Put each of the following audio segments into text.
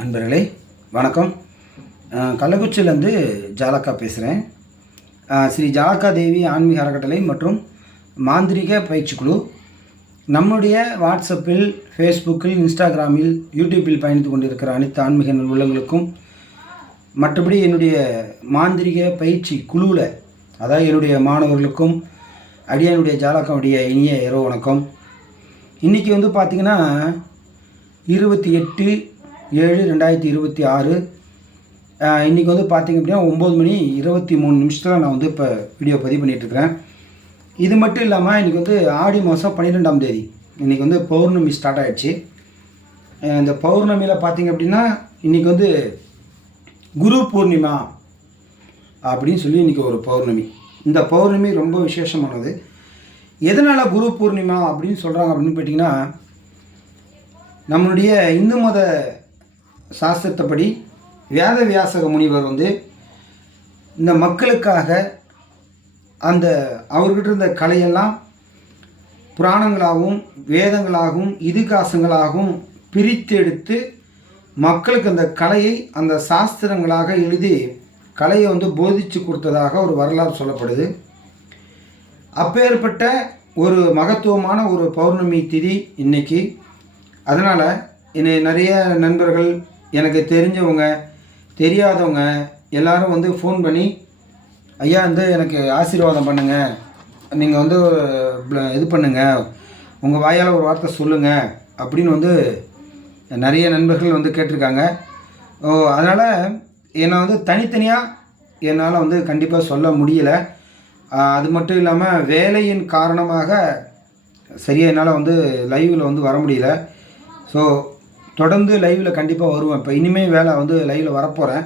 அன்பர்களே வணக்கம். கள்ளக்குறிச்சியிலேருந்து ஜாலக்கா பேசுகிறேன். ஸ்ரீ ஜாலக்கா தேவி ஆன்மீக அறக்கட்டளை மற்றும் மாந்திரிக பயிற்சிக்குழு நம்முடைய வாட்ஸ்அப்பில், ஃபேஸ்புக்கில், இன்ஸ்டாகிராமில், யூடியூப்பில் பயணித்து கொண்டிருக்கிற அனைத்து ஆன்மீக உள்ளங்களுக்கும், மற்றபடி என்னுடைய மாந்திரிக பயிற்சி குழுவில், அதாவது என்னுடைய மாணவர்களுக்கும் அடியானுடைய ஜாலக்காவுடைய இனிய இரவு வணக்கம். இன்றைக்கி பார்த்திங்கன்னா 28/7/2026. இன்றைக்கி பார்த்திங்க அப்படின்னா 9:23 நான் இப்போ வீடியோ பதிவு பண்ணிகிட்ருக்கிறேன். இது மட்டும் இல்லாமல் இன்றைக்கி ஆடி மாதம் 12ஆம் தேதி. இன்றைக்கி பௌர்ணமி ஸ்டார்ட் ஆகிடுச்சு. இந்த பௌர்ணமியில் பார்த்திங்க அப்படின்னா இன்றைக்கி குரு பூர்ணிமா அப்படின்னு சொல்லி இன்றைக்கி ஒரு பௌர்ணமி. இந்த பௌர்ணமி ரொம்ப விசேஷமானது. எதனால் குரு பூர்ணிமா அப்படின்னு சொல்கிறாங்க அப்படின்னு கேட்டிங்கன்னா, நம்மளுடைய இந்து மத சாஸ்திரத்தைப்படி வேதவியாசக முனிவர் இந்த மக்களுக்காக அந்த அவர்கிட்ட இருந்த கலையெல்லாம் புராணங்களாகவும் வேதங்களாகவும் இதிகாசங்களாகவும் பிரித்தெடுத்து மக்களுக்கு அந்த கலையை அந்த சாஸ்திரங்களாக எழுதி கலையை போதிச்சு கொடுத்ததாக ஒரு வரலாறு சொல்லப்படுது. அப்பேற்பட்ட ஒரு மகத்துவமான ஒரு பௌர்ணமி திதி இன்னைக்கு. அதனால் நிறைய நண்பர்கள், எனக்கு தெரிஞ்சவங்க, தெரியாதவங்க எல்லோரும் ஃபோன் பண்ணி, ஐயா எனக்கு ஆசீர்வாதம் பண்ணுங்கள், நீங்கள் இது பண்ணுங்கள், உங்கள் வாயால் ஒரு வார்த்தை சொல்லுங்கள் அப்படின்னு நிறைய நண்பர்கள் கேட்டிருக்காங்க. அதனால் என்னை தனித்தனியாக என்னால் கண்டிப்பாக சொல்ல முடியலை. அது மட்டும் இல்லாமல் வேலையின் காரணமாக சரியாக என்னால் லைவில் வர முடியல. ஸோ தொடர்ந்து லைவில் கண்டிப்பாக வருவேன். இப்போ இனிமேல் வேலை லைவில் வரப்போகிறேன்.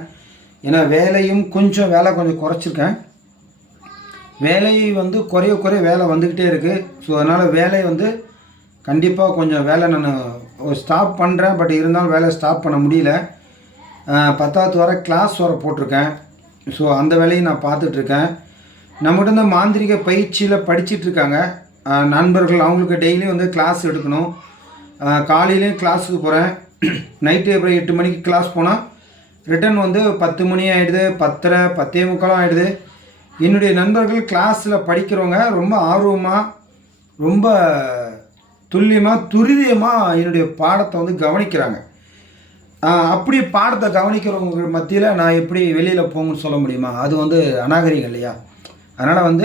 ஏன்னா வேலையும் கொஞ்சம் குறைச்சிருக்கேன். வேலை குறைய வேலை வந்துக்கிட்டே இருக்குது. ஸோ அதனால் வேலை கண்டிப்பாக கொஞ்சம் வேலை நான் ஸ்டாப் பண்ணுறேன். பட் இருந்தாலும் வேலை ஸ்டாப் பண்ண முடியல. 10வது வர கிளாஸ் வர போட்டிருக்கேன். ஸோ அந்த வேலையை நான் பார்த்துட்ருக்கேன். நம்மகிட்ட மாந்திரிக பயிற்சியில் படிச்சிட்ருக்காங்க நண்பர்கள். அவங்களுக்கு டெய்லியும் கிளாஸ் எடுக்கணும். காலையிலையும் கிளாஸுக்கு போகிறேன். நைட்டு அப்புறம் 8 மணிக்கு கிளாஸ் போனால் ரிட்டன் 10 மணி ஆகிடுது, 10:30, 10:45 ஆகிடுது. என்னுடைய நண்பர்கள் கிளாஸில் படிக்கிறவங்க ரொம்ப ஆர்வமாக, ரொம்ப துல்லியமாக, துரிதமாக என்னுடைய பாடத்தை கவனிக்கிறாங்க. அப்படி பாடத்தை கவனிக்கிறவங்க மத்தியில் நான் எப்படி வெளியில் போங்கன்னு சொல்ல முடியுமா? அது அநாகரிகம் இல்லையா? அதனால்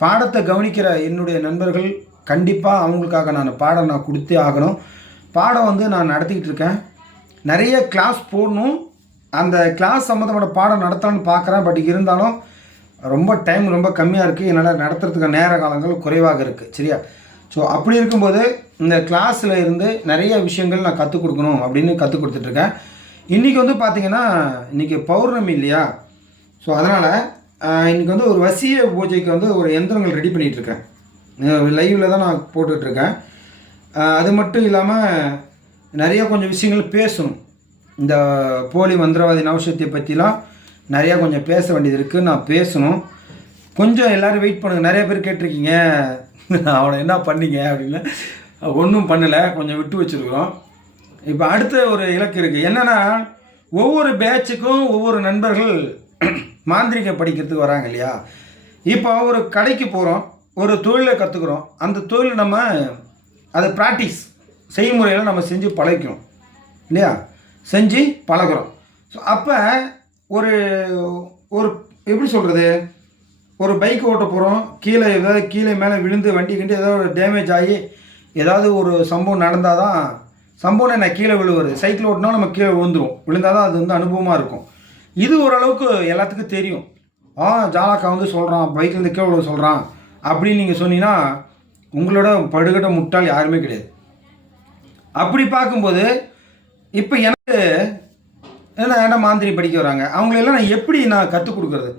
பாடத்தை கவனிக்கிற என்னுடைய நண்பர்கள் கண்டிப்பாக அவங்களுக்காக பாடம் நான் கொடுத்தே ஆகணும். பாடம் நான் நடத்திக்கிட்டு இருக்கேன். நிறைய கிளாஸ் போடணும். அந்த கிளாஸ் சம்மந்தப்பட்ட பாடம் நடத்தலான்னு பார்க்குறேன். பட் இருந்தாலும் ரொம்ப கம்மியாக இருக்குது. என்னால் நடத்துறதுக்கு நேர காலங்கள் குறைவாக இருக்குது. சரியா? ஸோ அப்படி இருக்கும்போது இந்த கிளாஸில் இருந்து நிறைய விஷயங்கள் நான் கற்றுக் கொடுக்கணும் அப்படின்னு கற்றுக் கொடுத்துட்ருக்கேன். இன்றைக்கி பார்த்திங்கன்னா இன்றைக்கி பௌர்ணமி இல்லையா? ஸோ அதனால் இன்றைக்கி ஒரு வசிய பூஜைக்கு ஒரு எந்திரங்கள் ரெடி பண்ணிகிட்ருக்கேன். லைவில் தான் நான் போட்டுட்ருக்கேன். அது மட்டும் இல்லாமல் நிறையா கொஞ்சம் விஷயங்கள் பேசணும். இந்த போலி மந்திரவாதி நவசக்தியை பற்றிலாம் நிறையா கொஞ்சம் பேச வேண்டியது இருக்குது. நான் பேசணும். கொஞ்சம் எல்லோரும் வெயிட் பண்ணுங்கள். நிறைய பேர் கேட்டிருக்கீங்க அவனை என்ன பண்ணீங்க அப்படின்னு. ஒன்றும் பண்ணலை, கொஞ்சம் விட்டு வச்சுருக்குறோம். இப்போ அடுத்த ஒரு இலக்கு இருக்குது. என்னென்னா, ஒவ்வொரு பேட்சுக்கும் ஒவ்வொரு நண்பர்கள் மாந்திரிகம் படிக்கிறதுக்கு வராங்க இல்லையா? இப்போ ஒரு கடைக்கு போகிறோம், ஒரு தொழிலை கற்றுக்குறோம். அந்த தொழில் நம்ம அதை ப்ராக்டிஸ் செய்முறையில் நம்ம செஞ்சு பழகிக்கிறோம் இல்லையா? செஞ்சு பழகிறோம். ஸோ அப்போ ஒரு ஒரு எப்படி சொல்கிறது, ஒரு பைக் ஓட்ட போகிறோம், கீழே மேலே விழுந்து வண்டி ஏதாவது டேமேஜ் ஆகி ஏதாவது ஒரு சம்பவம் நடந்தால் தான், சம்பவம் என்ன கீழே விழுவுறது, சைக்கிள் ஓட்டினா நம்ம கீழே விழுந்துடும், விழுந்தால் தான் அது அனுபவமாக இருக்கும். இது ஓரளவுக்கு எல்லாத்துக்கும் தெரியும். ஜாலக்கா சொல்கிறான், பைக்லேருந்து கீழே விழுவ சொல்கிறான் அப்படின்னு நீங்கள் சொன்னீங்கன்னா உங்களோட படுகட்ட முட்டாள் யாருமே கிடையாது. அப்படி பார்க்கும்போது இப்போ எனக்கு என்ன மாந்திரி படிக்க வராங்க, அவங்களெல்லாம் நான் எப்படி கற்றுக் கொடுக்குறது?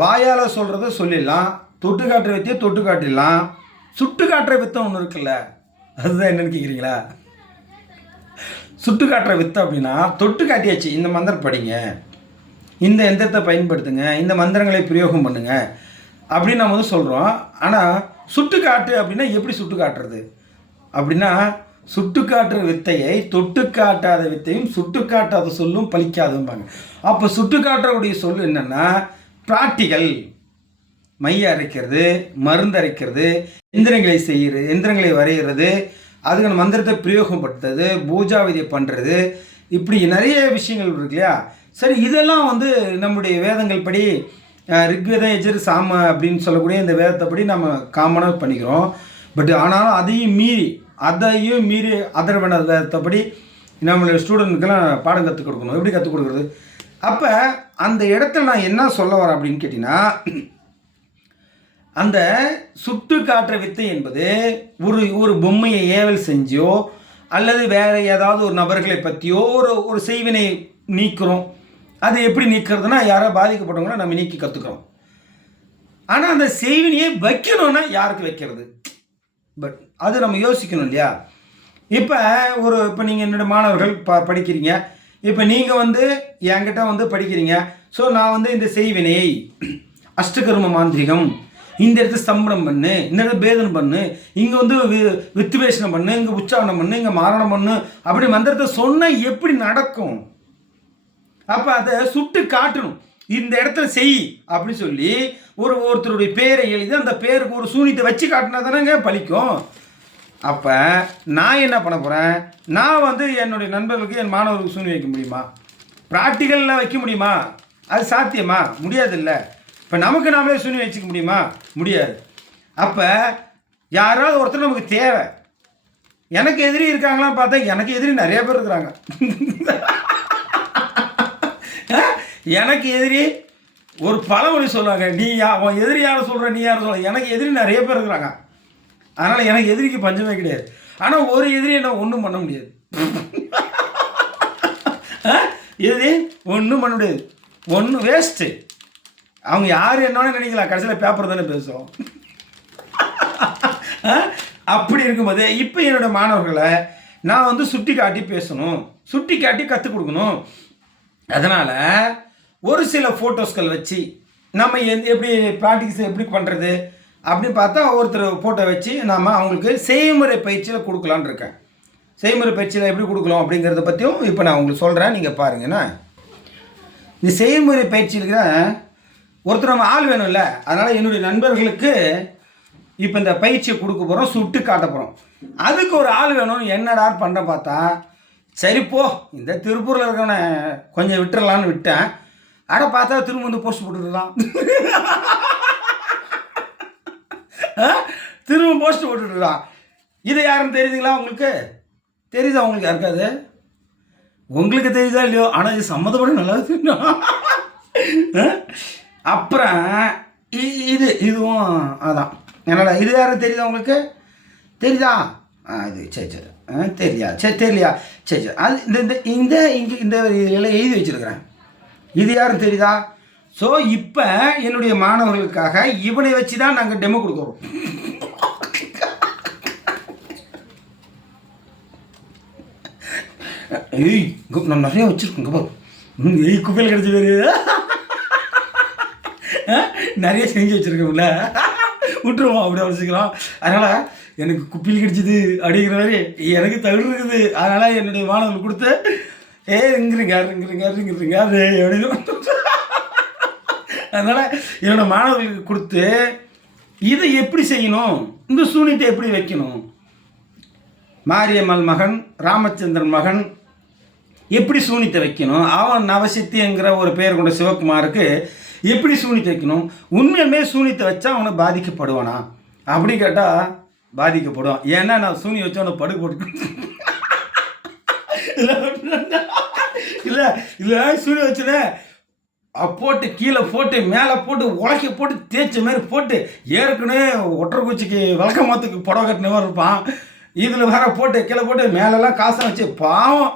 வாயால் சொல்கிறத சொல்லிடலாம், தொட்டு காட்டுற வித்தையை தொட்டு காட்டிடலாம். சுட்டு காட்டுற வித்தை ஒன்று இருக்குல்ல, அதுதான் என்னென்னு கேட்குறீங்களா? சுட்டு காட்டுற வித்தை அப்படின்னா, தொட்டு காட்டியாச்சு, இந்த மந்திரம் படிங்க, இந்த எந்திரத்தை பயன்படுத்துங்க, இந்த மந்திரங்களை பிரயோகம் பண்ணுங்க அப்படின்னு நம்ம சொல்கிறோம். ஆனால் சுட்டு காட்டு அப்படின்னா எப்படி சுட்டு காட்டுறது அப்படின்னா, சுட்டு காட்டுற வித்தையை தொட்டு காட்டாத வித்தையும் சுட்டு காட்டாத சொல்லும் பலிக்காதும்பாங்க. அப்போ சுட்டு காட்டக்கூடிய சொல் என்னென்னா ப்ராக்டிக்கல். மைய அரைக்கிறது, மருந்து அரைக்கிறது, எந்திரங்களை செய்கிறது, எந்திரங்களை வரைகிறது, அதுக்கான மந்திரத்தை பிரயோகப்படுத்துறது, பூஜா விதியை பண்ணுறது, இப்படி நிறைய விஷயங்கள் இருக்கு இல்லையா. சரி, இதெல்லாம் வந்து நம்முடைய வேதங்கள் படி ரிக்வேதம் எஜுர் சாம அப்படின்னு சொல்லக்கூடிய இந்த வேதத்தை படி நம்ம காமனாக பண்ணிக்கிறோம். பட் ஆனாலும் அதையும் மீறி அதர்வன வேதத்தைப்படி நம்மளுடைய ஸ்டூடெண்ட்டுக்கெல்லாம் பாடம் கற்றுக் கொடுக்கணும். எப்படி கற்றுக் கொடுக்குறது? அப்போ அந்த இடத்துல நான் என்ன சொல்ல வரேன் அப்படின்னு கேட்டிங்கன்னா, அந்த சுட்டு காட்டுற வித்தை என்பது ஒரு பொம்மையை ஏவல் செஞ்சோ அல்லது வேறு ஏதாவது ஒரு நபர்களை பற்றியோ ஒரு செய்வினை நீக்கிறோம். அது எப்படி நீக்கிறதுனா, யாரோ பாதிக்கப்பட்டவங்கள நம்ம நீக்கி கற்றுக்கிறோம். ஆனால் அந்த செய்வினையை வைக்கணும்னா யாருக்கு வைக்கிறது? பட் அது நம்ம யோசிக்கணும் இல்லையா. இப்போ நீங்கள் என்னோடய மாணவர்கள் படிக்கிறீங்க. இப்போ நீங்கள் வந்து என்கிட்ட வந்து படிக்கிறீங்க. ஸோ நான் வந்து இந்த செய்வினையை அஷ்டகர்ம மாந்திரிகம், இந்த இடத்துல ஸ்தம்பனம் பண்ணு, இந்த இடத்துல பேதனம் பண்ணு, இங்கே வந்து வித்துவேஷனம் பண்ணு, இங்கே உச்சாரணம் பண்ணு, இங்கே மாரணம் பண்ணு, அப்படி மந்திரத்தை சொன்னால் எப்படி நடக்கும்? அப்போ அதை சுட்டு காட்டணும். இந்த இடத்துல செய் அப்படின்னு சொல்லி ஒருத்தருடைய பேரை எழுதி அந்த பேருக்கு ஒரு சூனியத்தை வச்சு காட்டினா தானேங்க பலிக்கும். அப்போ நான் என்ன பண்ண போகிறேன்? நான் வந்து என்னுடைய நண்பர்களுக்கு, என் மாணவர்களுக்கு சூனி வைக்க முடியுமா? ப்ராக்டிக்கலில் வைக்க முடியுமா? அது சாத்தியமா? முடியாதுல்ல. இப்போ நமக்கு நாமளே சூனி வச்சுக்க முடியுமா? முடியாது. அப்போ யாராவது ஒருத்தர் நமக்கு தேவை. எனக்கு எதிரி இருக்காங்களான்னு பார்த்தா எனக்கு எதிரி நிறைய பேர் இருக்கிறாங்க. எனக்கு எதிரி ஒரு பழமொழி சொல்லுவாங்க, நீ உன் எதிரி யாரை சொல்கிற, நீ யாரை சொல்ல. எனக்கு எதிரி நிறைய பேர் இருக்கிறாங்க. அதனால் எனக்கு எதிரிக்கு பஞ்சமே கிடையாது. ஆனால் ஒரு எதிரி என்ன ஒன்றும் பண்ண முடியாது. எதிரி ஒன்றும் பண்ண முடியாது, ஒன்றும் வேஸ்ட்டு. அவங்க யார் என்னன்னு நினைக்கலாம், கடைசியில் பேப்பர் தானே பேசுவோம். அப்படி இருக்கும்போது இப்போ என்னோடய மாணவர்களை நான் வந்து சுட்டி காட்டி பேசணும், சுட்டி காட்டி கற்றுக் கொடுக்கணும். அதனால் ஒரு சில ஃபோட்டோஸ்கள் வச்சு நம்ம எப்படி ப்ராக்டிக்ஸ் எப்படி பண்ணுறது அப்படின்னு பார்த்தா ஒருத்தர் ஃபோட்டோ வச்சு நாம் அவங்களுக்கு செய்முறை பயிற்சியில் கொடுக்கலான்னு இருக்கேன். செய்முறை பயிற்சியில் எப்படி கொடுக்கலாம் அப்படிங்கிறத பற்றியும் இப்போ நான் உங்களுக்கு சொல்கிறேன், நீங்கள் பாருங்கண்ணா. இந்த செய்முறை பயிற்சியில் ஒருத்தர் நம்ம ஆள் வேணும்ல, அதனால் என்னுடைய நண்பர்களுக்கு இப்போ இந்த பயிற்சியை கொடுக்க போகிறோம், சுட்டு காட்ட போகிறோம். அதுக்கு ஒரு ஆள் வேணும். என்னடா பண்ணுற பார்த்தா, சரிப்போ இந்த திருப்பூரில் இருக்கவனை கொஞ்சம் விட்டுறலான்னு விட்டேன். அட பார்த்தா திரும்ப வந்து போஸ்ட் போட்டுடலாம், திரும்ப போஸ்ட் போட்டுடலாம். இது யாருன்னு தெரியுதுங்களா? உங்களுக்கு தெரியுதா? உங்களுக்கு யாருக்காது? உங்களுக்கு தெரியுதா இல்லையோ, ஆனால் இது சம்மந்தப்பட நல்லா தெரியும். அப்புறம் இதுவும் அதான். என்னடா இது யாரும் தெரியுதா? உங்களுக்கு தெரியுதா? இது சரி சரி தெரியலையா? சரி தெரியலையா? சரி சரி அது இந்த இந்த இங்கே இந்த இதில் எழுதி வச்சுருக்கிறேன். இது யாரும் தெரியுதா? ஸோ இப்போ என்னுடைய மாணவர்களுக்காக இவனை வச்சு தான் நாங்கள் டெமோ கொடுக்குறோம். ஏய் நான் நிறையா வச்சுருக்கேங்க பாரு. ஏய் குப்பையில் கிடச்சி பேர் நிறைய செஞ்சு வச்சுருக்கோம்ல, விட்டுருவோம் அப்படி வச்சுக்கலாம். அதனால் எனக்கு குப்பியில் கிடச்சிது அப்படிங்கிற மாதிரி எனக்கு தகுதி இருக்குது. அதனால் என்னுடைய மாணவர்கள் கொடுத்து இங்கிறீங்க அப்படின்னு. அதனால் என்னோடய மாணவர்களுக்கு கொடுத்து இதை எப்படி செய்யணும், இந்த சூனியத்தை எப்படி வைக்கணும், மாரியம்மாள் மகன் ராமச்சந்திரன் மகன் எப்படி சூனியத்தை வைக்கணும், அவன் நவசித்திங்கிற ஒரு பெயர் கொண்ட சிவகுமாருக்கு எப்படி சூனியத்தை வைக்கணும், உண்மையுமே சூனியத்தை வச்சா அவனை பாதிக்கப்படுவானா அப்படி கேட்டால் பாதிக்கப்படுவான். ஏன்னா நான் சூனி வச்சு அவனை படுக்க போட்டு இல்லை சூனி வச்சுனேன் போட்டு கீழே போட்டு மேலே போட்டு உலக்க போட்டு தேய்ச்ச மாதிரி போட்டு ஏற்கனவே ஒட்டரைக்குச்சிக்கு விளக்கமாத்துக்கு புடவை கட்டின மாதிரி இருப்பான். இதில் வேற போட்டு கீழே போட்டு மேலெல்லாம் காசை வச்சு பாவம்.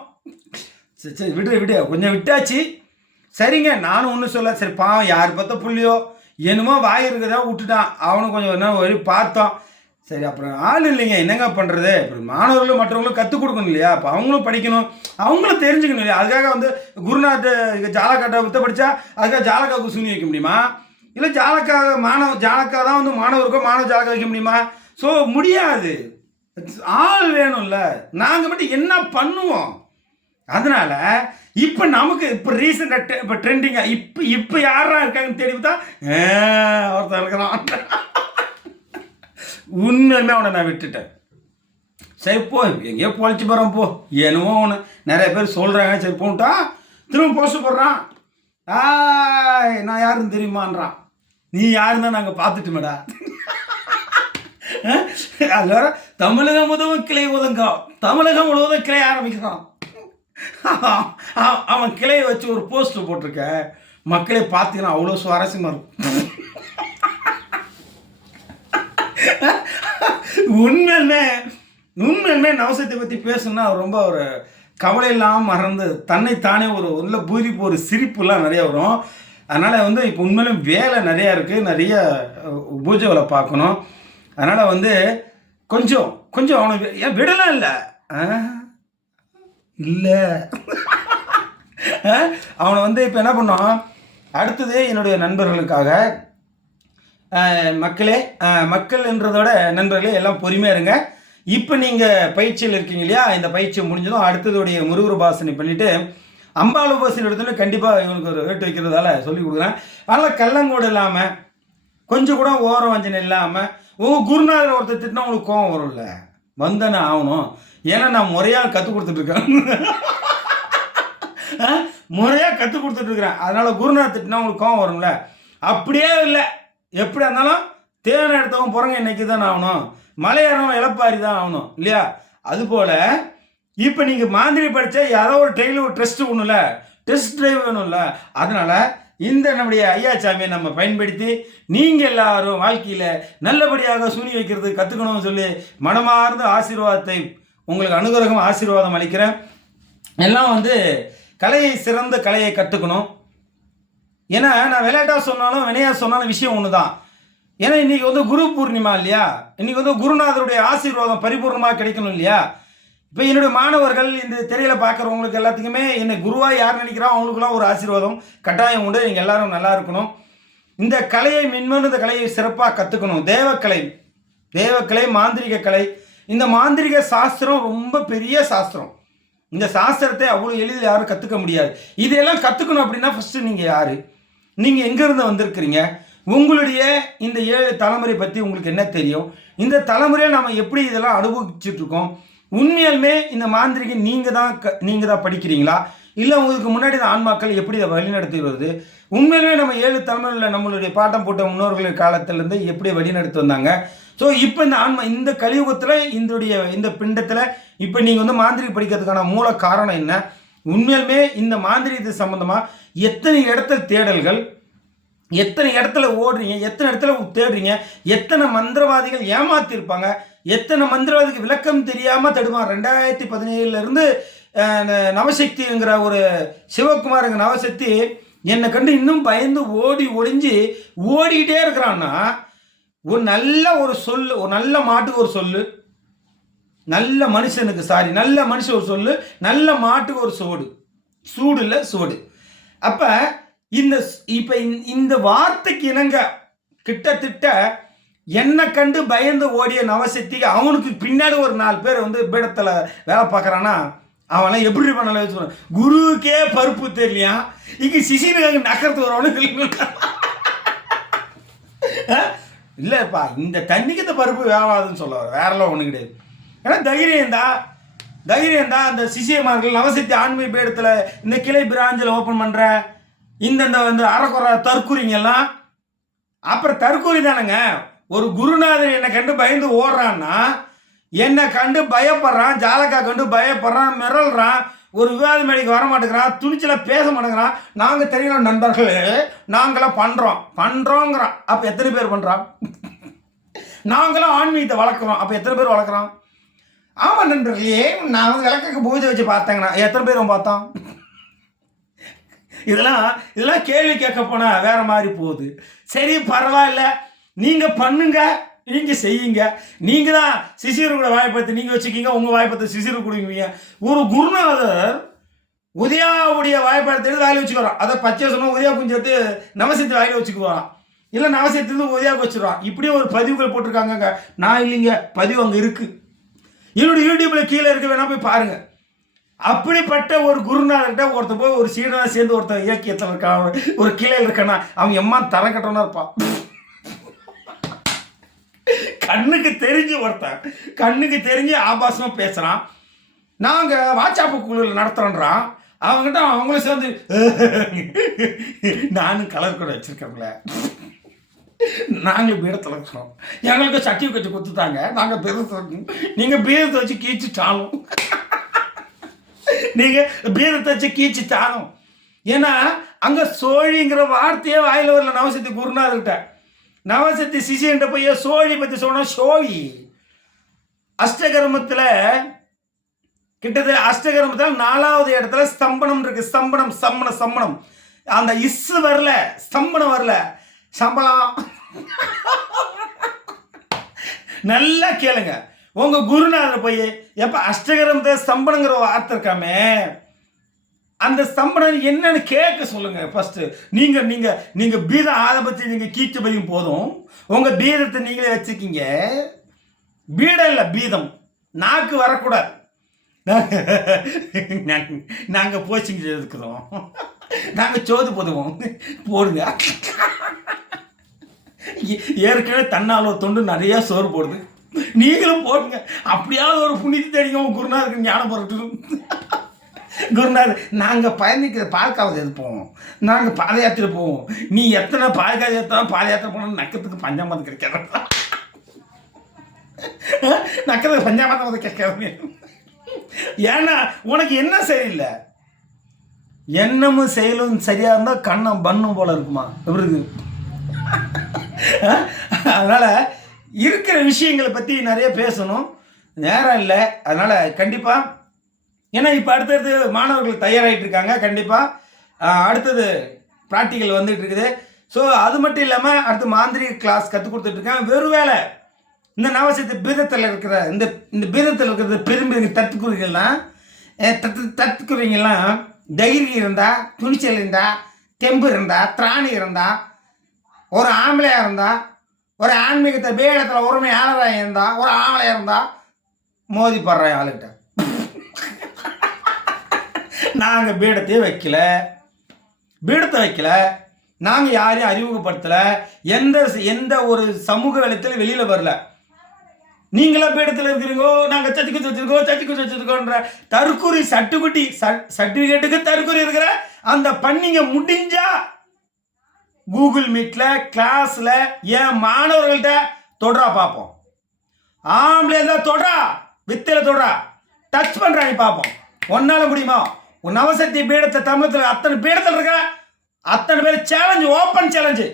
சரி சரி விடு கொஞ்சம் விட்டாச்சு. சரிங்க, நானும் ஒன்றும் சொல்ல. சரி பாவம், யார் பார்த்தா புள்ளியோ என்னமோ வாய் இருக்குதா விட்டுட்டான். அவனும் கொஞ்சம் என்ன வரி பார்த்தோம். சரி அப்புறம் ஆள் இல்லைங்க, என்னங்க பண்ணுறது? அப்புறம் மாணவர்களும் மற்றவங்களும் கற்றுக் கொடுக்கணும் இல்லையா? அப்போ அவங்களும் படிக்கணும், அவங்களும் தெரிஞ்சுக்கணும் இல்லையா? அதுக்காக வந்து குருநாத் ஜாலக்காட்டை வித்த படித்தா அதுக்காக ஜாலக்காவுக்கு சூனி வைக்க முடியுமா? இல்லை ஜாலக்கா தான் வந்து மாணவருக்கோ மாணவ ஜாலக்கா வைக்க முடியுமா? ஸோ முடியாது. ஆள் வேணும்ல, நாங்கள் மட்டும் என்ன பண்ணுவோம்? அதனால இப்போ நமக்கு இப்போ ரீசெண்டாக இப்போ ட்ரெண்டிங்காக இப்போ யாரா இருக்காங்கன்னு தேடி பார்த்தா ஒருத்தர் இருக்கிறான். உண்மையுமே அவனை நான் விட்டுட்டேன். சரி போ, எங்கேயோ பொழைச்சி போகிறான் போ, என்னவோ ஒன்று நிறைய பேர் சொல்கிறாங்க. சரி போட்டா திரும்ப போஸ்ட் போடுறான். நான் யாருன்னு தெரியுமான்றான். நீ யாருன்னு தான் நாங்கள் பார்த்துட்டோமேடா. அது வேற தமிழகம் முழுவதும் கிளை ஒதுங்க, தமிழகம் முழுவதும் கிளை ஆரம்பிக்கிறான். அவன் கிளையை வச்சு ஒரு போஸ்டர் போட்டிருக்க, மக்களே பார்த்தீங்கன்னா அவ்வளோ சுவாரஸ்யமாக இருக்கும். உண்மையுமே நவசத்தை பற்றி பேசணுன்னா ரொம்ப ஒரு கவலையெல்லாம் மறந்து தன்னைத்தானே ஒரு உள்ள பூரிப்பு, ஒரு சிரிப்புலாம் நிறைய வரும். அதனால் வந்து இப்போ உண்மையிலும் வேலை நிறையா இருக்குது, நிறைய பூஜை வேலை பார்க்கணும். அதனால் வந்து கொஞ்சம் கொஞ்சம் அவனுக்கு ஏன் விடலாம் இல்லை இல்லை அவனை வந்து இப்போ என்ன பண்ணோம், அடுத்தது என்னுடைய நண்பர்களுக்காக மக்களே, மக்கள் என்றதோட நண்பர்களே எல்லாம் பொறுமையாக இருங்க. இப்போ நீங்கள் பயிற்சியில் இருக்கீங்க இல்லையா, இந்த பயிற்சி முடிஞ்சதும் அடுத்ததுடைய முருகர் உபாசனை பண்ணிவிட்டு அம்பாள் உபாசனை இடத்துல கண்டிப்பாக இவனுக்கு ஒரு வேட்டு வைக்கிறதால சொல்லி கொடுக்குறேன். அதனால் கள்ளங்கோடு இல்லாமல், கொஞ்சம் கூட ஓர வஞ்சனை இல்லாமல், உங்கள் குருநாதர் ஒருத்தர் திட்டினா உங்களுக்கு கோவம் வரும்ல, வந்தனே ஆகணும். ஏன்னா நான் முறையாக கற்றுக் கொடுத்துட்ருக்கேன், முறையாக கற்றுக் கொடுத்துட்ருக்குறேன். அதனால் குருநாதர் திட்டினா உங்களுக்கு கோவம் வரும்ல. அப்படியே இல்லை, எப்படியா இருந்தாலும் தேவை எடுத்தவங்க பிறங்க இன்னைக்கு தான் ஆகணும், மலையேறவன் இழப்பாரி தான் ஆகணும் இல்லையா? அதுபோல் இப்போ நீங்கள் மாந்திரி படித்தா யாரோ ஒரு ட்ரெயினில் ஒரு டெஸ்ட்டு ஒன்றும்ல, டெஸ்ட் ட்ரைவ் வேணும்ல. அதனால் இந்த நம்முடைய ஐயாச்சாமியை நம்ம பயன்படுத்தி நீங்கள் எல்லாரும் வாழ்க்கையில் நல்லபடியாக சூனி வைக்கிறது கற்றுக்கணும்னு சொல்லி மனமார்ந்த ஆசீர்வாதத்தை உங்களுக்கு அனுகிரகம் ஆசீர்வாதம் அளிக்கிறேன். எல்லாம் வந்து கலையை, சிறந்த கலையை கற்றுக்கணும். ஏன்னா நான் விளையாட்டாக சொன்னாலும் வினையாக சொன்னாலும் விஷயம் ஒன்று தான். ஏன்னா இன்றைக்கி வந்து குரு பூர்ணிமா இல்லையா, இன்றைக்கி வந்து குருநாதருடைய ஆசீர்வாதம் பரிபூர்ணமாக கிடைக்கணும் இல்லையா? இப்போ என்னுடைய மாணவர்கள் இந்த திரையில் பார்க்குறவங்களுக்கு எல்லாத்துக்குமே என்னை குருவாக யார் நினைக்கிறோம் அவங்களுக்குலாம் ஒரு ஆசீர்வாதம் கட்டாயம் உண்டு. நீங்கள் எல்லாரும் நல்லா இருக்கணும். இந்த கலையை மென்மேலும் இந்த கலையை சிறப்பாக கற்றுக்கணும். தேவக்கலை, மாந்திரிக கலை. இந்த மாந்திரிக சாஸ்திரம் ரொம்ப பெரிய சாஸ்திரம். இந்த சாஸ்திரத்தை அவ்வளோ எளிதில் யாரும் கற்றுக்க முடியாது. இதையெல்லாம் கற்றுக்கணும் அப்படின்னா ஃபஸ்ட்டு நீங்கள் யார், நீங்கள் எங்கேருந்து வந்திருக்கிறீங்க, உங்களுடைய இந்த 7 தலைமுறை பற்றி உங்களுக்கு என்ன தெரியும், இந்த தலைமுறையில் நம்ம எப்படி இதெல்லாம் அனுபவிச்சுட்ருக்கோம், உண்மையாலுமே இந்த மாந்திரிகை நீங்கள் தான் படிக்கிறீங்களா, இல்லை உங்களுக்கு முன்னாடி இந்த ஆன்மாக்கள் எப்படி இதை வழிநடத்தி வருது, உண்மையிலுமே நம்ம 7 தலைமுறையில் நம்மளுடைய பாட்டம் போட்ட முன்னோர்கள் காலத்திலேருந்து எப்படி வழிநடத்தி வந்தாங்க. ஸோ இப்போ இந்த ஆன்மா இந்த கலியுகத்தில் இந்த பிண்டத்தில் இப்போ நீங்கள் வந்து மாந்திரிகை படிக்கிறதுக்கான மூல காரணம் என்ன, உண்மையிலுமே இந்த மாந்திரிகத்தை சம்மந்தமாக எத்தனை இடத்துல தேடல்கள், எத்தனை இடத்துல ஓடுறீங்க, எத்தனை இடத்துல தேடுறீங்க, எத்தனை மந்திரவாதிகள் ஏமாத்திருப்பாங்க, எத்தனை மந்திரவாதிக்கு விளக்கம் தெரியாமல் தடுமா. 2017 நவசக்திங்கிற ஒரு சிவகுமாருங்க நவசக்தி என்னை கண்டு இன்னும் பயந்து ஓடிஞ்சு ஓடிக்கிட்டே இருக்கிறான்னா, ஒரு நல்ல ஒரு சொல்லு, ஒரு நல்ல மாட்டுக்கு ஒரு சொல்லு, நல்ல மனுஷனுக்கு நல்ல மனுஷன் ஒரு சொல்லு, நல்ல மாட்டுக்கு ஒரு சூடு இல்லை சோடு. அப்போ இப்போ இந்த வார்த்தைக்கு இணங்க கிட்டத்தட்ட என்னை கண்டு பயந்து ஓடிய நவசக்திக்கு அவனுக்கு பின்னாடி ஒரு 4 பேர் வந்து பீடத்தில் வேலை பார்க்குறான்னா அவெல்லாம் எப்படி பண்ணல வச்சு குருவுக்கே பருப்பு தெரியலையா, இங்கே சிசினுக்கு நக்கறத்து வரவனு இல்லைப்பா, இந்த தண்ணிக்கு இந்த பருப்பு வேவாதுன்னு சொல்ல வேறெல்லாம் ஒன்றும் கிடையாது. ஏன்னா தைரியம் தான் அந்த சிசியமார்கள் நவசக்தி ஆன்மீக பீடத்தில் இந்த கிளை பிராஞ்சில் ஓப்பன் பண்ணுற இந்த அறக்குறை தற்கூரிங்கெல்லாம் அப்புறம் தற்கூரி தானேங்க. ஒரு குருநாதர் என்னை கண்டு பயந்து ஓடுறான்னா, என்னை கண்டு பயப்படுறான், ஜாலக்கா கண்டு பயப்படுறான், மிரள்றான், ஒரு விவாத மேடைக்கு வர மாட்டேங்கிறான், துணிச்சலாக பேச மாட்டேங்கிறான். நாங்கள் தெரியல நண்பர்களே, நாங்களாம் பண்ணுறோங்கிறான். அப்போ எத்தனை பேர் பண்ணுறான்? நாங்களும் ஆன்மீகத்தை வளர்க்குறோம், அப்போ எத்தனை பேர் வளர்க்குறோம்? ஆமாம் நண்பர்களே, நான் வந்து விளக்குக்கு பூஜை வச்சு பார்த்தேங்கண்ணா, எத்தனை பேரும் பார்த்தோம்? இதெல்லாம் கேள்வி கேட்க போனால் வேற மாதிரி போகுது. சரி பரவாயில்ல, நீங்கள் பண்ணுங்க, நீங்கள் செய்யுங்க. நீங்கள் தான் சிசிறு கூட வாய்ப்பத்தை நீங்கள் வச்சுக்கிங்க, உங்கள் வாய்ப்பத்தை சிசிறு கொடுக்குவீங்க. ஒரு குருநாதர் உதயாவுடைய வாய்ப்பத்தை எடுத்து வாயில் வச்சுக்கிறோம், அதை பச்சை சொன்னால் உதயா குஞ்சு எடுத்து நவசக்தி வாயில் வச்சுக்குவான், இல்லை நவசக்தி உதயாவுக்கு வச்சுருவான். இப்படியே ஒரு பதிவுகள் போட்டிருக்காங்க. நான் இல்லைங்க, பதிவு அங்கே இருக்குது. என்னுடைய யூடியூப்பில் கீழே இருக்க வேணா போய் பாருங்க. அப்படிப்பட்ட ஒரு குருநாதர்கிட்ட ஒருத்தர் போய் ஒரு சீடனாக சேர்ந்து ஒருத்தர் இலக்கியத்தில் இருக்கான், ஒரு கிளையில் இருக்கானா, அவன் எம்மா தர கட்டணா இருப்பான். கண்ணுக்கு தெரிஞ்சு ஒருத்தன் கண்ணுக்கு தெரிஞ்சு ஆபாசமாக பேசுகிறான். நாங்கள் வாட்ஸ்அப்பு குழுவில் நடத்துகிறோன்றான். அவங்ககிட்ட அவங்களும் சேர்ந்து நானும் கலர் கூட வச்சுருக்கோங்களே, நாங்களும் பீடத்தில் இருக்கிறோம், எங்களுக்கு சர்டிஃபிகேட் கொடுத்துட்டாங்க, நாங்கள் பீடத்தை, நீங்கள் பீடத்தை வச்சு கீச்சிட்டாலும், நீங்கள் பீடத்தை வச்சு கீச்சிட்டாலும். ஏன்னா அங்கே சோழிங்கிற வார்த்தையே வாயில் வரல நவசக்தி குருநாதர்கிட்ட. நவசக்தி சிசியன்ட்ட போய் சோழி பற்றி சொன்னால் சோழி அஷ்டகர்மத்தில் கிட்டத்தட்ட அஷ்டகர்மத்தில் 4வது இடத்துல ஸ்தம்பனம் இருக்கு. ஸ்தம்பனம் சம்மணம் சம்மணம் அந்த இஸ்ஸு வரல, ஸ்தம்பனம் வரல, சம்பளம். நல்லா கேளுங்க, உங்க குருநாதர் போய் எப்ப அஷ்டகரமத்தை ஸ்தம்பனங்கிற வார்த்தை இருக்காமே, அந்த ஸ்தம்பனம் என்னன்னு கேட்க சொல்லுங்க ஃபர்ஸ்ட். நீங்க நீங்க நீங்க பீதம் ஆதபத்தி நீங்க கீச்சு பதியும் போதும், உங்க பீதத்தை நீங்களே வச்சுக்கிங்க. பீடம் இல்லை பீதம், நாக்கு வரக்கூடாது. நாங்கள் போச்சிங்க இருக்கிறோம், நாங்கள் சோது போதுவோம் போடுங்க. ஏற்கனவே தன்னால் ஒரு தொண்டு நிறையா சோறு போடுது, நீங்களும் போடுங்க. அப்படியாவது ஒரு புண்ணியத்தை தெரியும் குருநாதருக்கு ஞானம் பொருட்டும். குருநாதர் நாங்கள் பயணிக்கிற பால்காவது எடுப்போம், நாங்கள் பாத யாத்திரை போவோம். நீ எத்தனை பால்காத யாத்திரை பாத யாத்திரை போனோம், நக்கத்துக்கு பஞ்சாமதம் கிடைக்காது, நக்கத்துக்கு பஞ்சாமதம் கேட்காது. ஏன்னா உனக்கு என்ன சரியில்லை, எண்ணமும் செயலும் சரியாக இருந்தால் கண்ணம் பண்ணும் போல இருக்குமா இவருக்கு. அதனால் இருக்கிற விஷயங்களை பற்றி நிறைய பேசணும், நேரம் இல்லை. அதனால் கண்டிப்பாக, ஏன்னா இப்போ அடுத்தது மாணவர்கள் தயாராகிட்டு இருக்காங்க, கண்டிப்பாக அடுத்தது ப்ராக்டிக்கல் வந்துட்டு இருக்குது. ஸோ அது மட்டும் இல்லாமல் அடுத்து மாந்திரிக கிளாஸ் கற்றுக் கொடுத்துட்ருக்கேன். வெறும் வேலை இந்த நவசக்தி பீதத்தில் இருக்கிற இந்த பீதத்தில் இருக்கிறது பெரும்பெருங்க தத்துக்குறிகள்லாம் தத்துக்குறிங்கெல்லாம் தைரியம் இருந்தால், துணிச்சல் இருந்தால், தெம்பு இருந்தால், திராணி இருந்தால், ஒரு ஆம்பளையாக இருந்தால், ஒரு ஆன்மீகத்தை பீடத்தில் உரிமையாளராக இருந்தால், ஒரு ஆம்பளையாக இருந்தால் மோதி படுற ஆளுகிட்ட. நாங்கள் பீடத்தையே வைக்கல, பீடத்தை வைக்கல, நாங்கள் யாரையும் அறிமுகப்படுத்தலை, எந்த ஒரு சமூக வலத்தில் வெளியில் வரல. நீங்களாம் பீடத்தில் இருக்கிறீங்கோ, நாங்கள் சர்டிஃபிகேட் வச்சுருக்கோம், சர்டிஃபிகேட் வச்சுருக்கோன்ற தற்கொலை சட்டுக்குட்டி சர்டிஃபிகேட்டுக்கு தற்கொலை இருக்கிற அந்த பண்ணிங்க முடிஞ்சா கூகுள் மீட்டில் கிளாஸில் என் மாணவர்கள்ட்ட தொடரா பார்ப்போம். ஆம்பளை இருந்தால் தொடரா, வித்தையில் தொடரா, டச் பண்ணுறாங்க பார்ப்போம். ஒன்றால் முடியுமா? ஒரு நவசக்தி பீடத்தை தமிழத்தில் அத்தனை பீடத்தில் இருக்க அத்தனை பேர் சேலஞ்சு, ஓப்பன் சேலஞ்சு.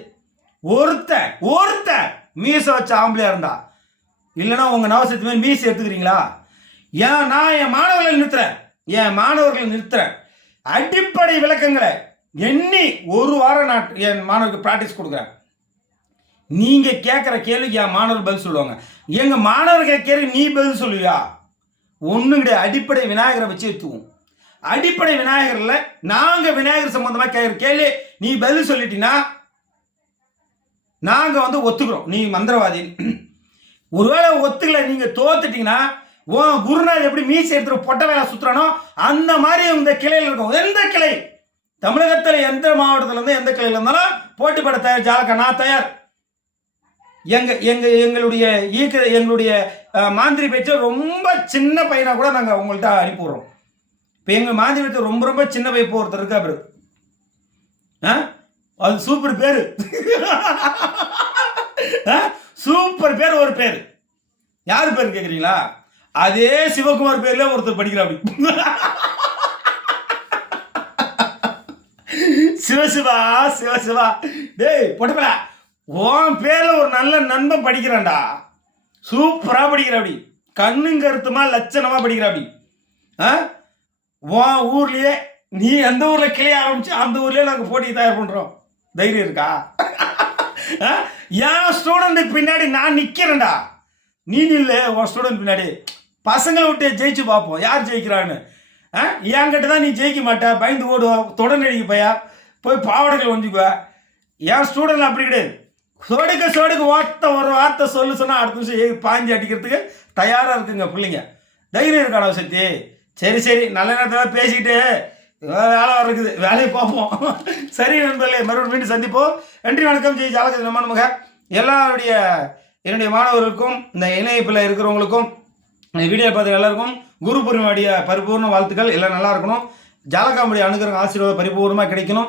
ஒருத்த மீசை வச்ச ஆம்பளையாக இருந்தா, இல்லைன்னா உங்கள் நவசக்தி மாதிரி மீசை எடுத்துக்கிறீங்களா? ஏன் நான் என் மாணவர்களை நிறுத்துறேன். அடிப்படை விளக்கங்களை எண்ணி ஒரு வாரம் நான் என் மாணவருக்கு ப்ராக்டிஸ் கொடுக்குறேன். நீங்கள் கேட்குற கேள்விக்கு என் மாணவர் பதில் சொல்லுவாங்க. எங்கள் மாணவர் கேட்குற நீ பதில் சொல்லுவியா? ஒன்றும் கிடையாது. அடிப்படை விநாயகரை வச்சு எடுத்துவோம். அடிப்படை விநாயகரில் நாங்கள் விநாயகர் சம்பந்தமாக கேட்குற கேள்வி நீ பதில் சொல்லிட்டீங்கன்னா நாங்கள் ஒத்துக்கிறோம் நீ மந்திரவாதி. ஒருவேளை ஒத்துக்கல, நீங்கள் தோத்துட்டீங்கன்னா குருநாதர் எப்படி மீசை எடுத்துட்டு பொட்டை வேலை சுற்றுறானோ அந்த மாதிரி இந்த கிளையில் இருக்கும். எந்த கிளை தமிழகத்தில் எந்த மாவட்டத்தில் இருந்து எந்த கிளையில் இருந்தாலும் போட்டி பட தயார் ஜாலக்கா நான் தயார். எங்களுடைய மாந்திரி பேச்சு ரொம்ப சின்ன பையனா கூட நாங்கள் உங்கள்கிட்ட அனுப்பிடுறோம். இப்போ எங்கள் மாந்திரி பேச்சு ரொம்ப ரொம்ப சின்ன பையன் ஒருத்தர் இருக்கா பேரு, அது சூப்பர் பேரு, சூப்பர் பேர். ஒரு பேர் யார் பேர் கேட்குறீங்களா? அதே சிவகுமார் பேர்ல ஒருத்தர் படிக்கிற அப்படி சிவசிவா சிவசிவா. டேய் பொட்டப்படா, உன் பேர்ல ஒரு நல்ல நண்பன் படிக்கிறான்டா, சூப்பரா படிக்கிற அப்படி, கண்ணும் கருத்துமா லட்சணமா படிக்கிற அப்படி. உன் ஊர்லயே நீ எந்த ஊர்ல கிளைய ஆரம்பிச்சு அந்த ஊர்லயே நாங்கள் போட்டி தயார் பண்றோம். தைரியம் இருக்கா? என் ஸ்டூடெண்ட்டுக்கு பின்னாடி நான் நிற்கிறேன்டா, நீ இல்லை உன் ஸ்டூடெண்ட் பின்னாடி. பசங்களை விட்டு ஜெயிச்சு பார்ப்போம் யார் ஜெயிக்கிறான்னு. என்கிட்ட தான் நீ ஜெயிக்க மாட்ட, பயந்து ஓடுவா, தொடர்நடிக்க பையா, போய் பாவடைகள் ஒஞ்சிக்குவா. என் ஸ்டூடெண்ட் அப்படி கிடையாது. சொடுக்க ஒரு வார்த்தை சொல்லு சொன்னால் அடுத்த நிமிஷம் பாஞ்சி அடிக்கிறதுக்கு தயாராக இருக்குங்க பிள்ளைங்க. தைரியம் இருக்காடா சக்தி. சரி சரி, நல்ல நேரத்தில் பேசிக்கிட்டு வேலை இருக்குது, வேலையை பார்ப்போம். சரி நண்பர்களே, மறுபடியும் மீண்டும் சந்திப்போம். நன்றி, வணக்கம். ஜெய் ஜாலகதி நம்ம நமக. எல்லாருடைய என்னுடைய மாணவர்களுக்கும் இந்த இணையப்பில் இருக்கிறவங்களுக்கும் இந்த வீடியோ பார்த்து எல்லாருக்கும் குரு பூர்ணிமாவுடைய பரிபூர்ண வாழ்த்துக்கள். எல்லாம் நல்லா இருக்கணும். ஜாலகாமுடைய அனுகிரகம் ஆசீர்வாதம் பரிபூர்ணமாக கிடைக்கணும்.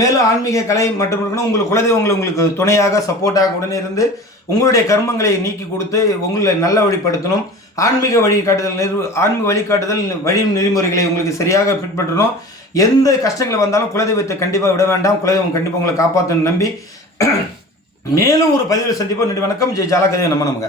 மேலும் ஆன்மீக கலை மற்றும் இருக்கணும். உங்களுக்கு குலதெய்வங்களை உங்களுக்கு துணையாக சப்போர்ட்டாக உடனே இருந்து உங்களுடைய கர்மங்களை நீக்கி கொடுத்து உங்களை நல்ல வழிப்படுத்தணும். ஆன்மீக வழிகாட்டுதல் வழி நெறிமுறைகளை உங்களுக்கு சரியாக பின்பற்றணும். எந்த கஷ்டங்கள் வந்தாலும் குலதெய்வத்தை கண்டிப்பாக விட வேண்டாம். குலதெய்வம் கண்டிப்பாக உங்களை காப்பாற்றணும் நம்பி மேலும் ஒரு பதிவில் சந்திப்போம். நன்றி, வணக்கம். ஜெய் ஜாலகதி நம்ம நமக.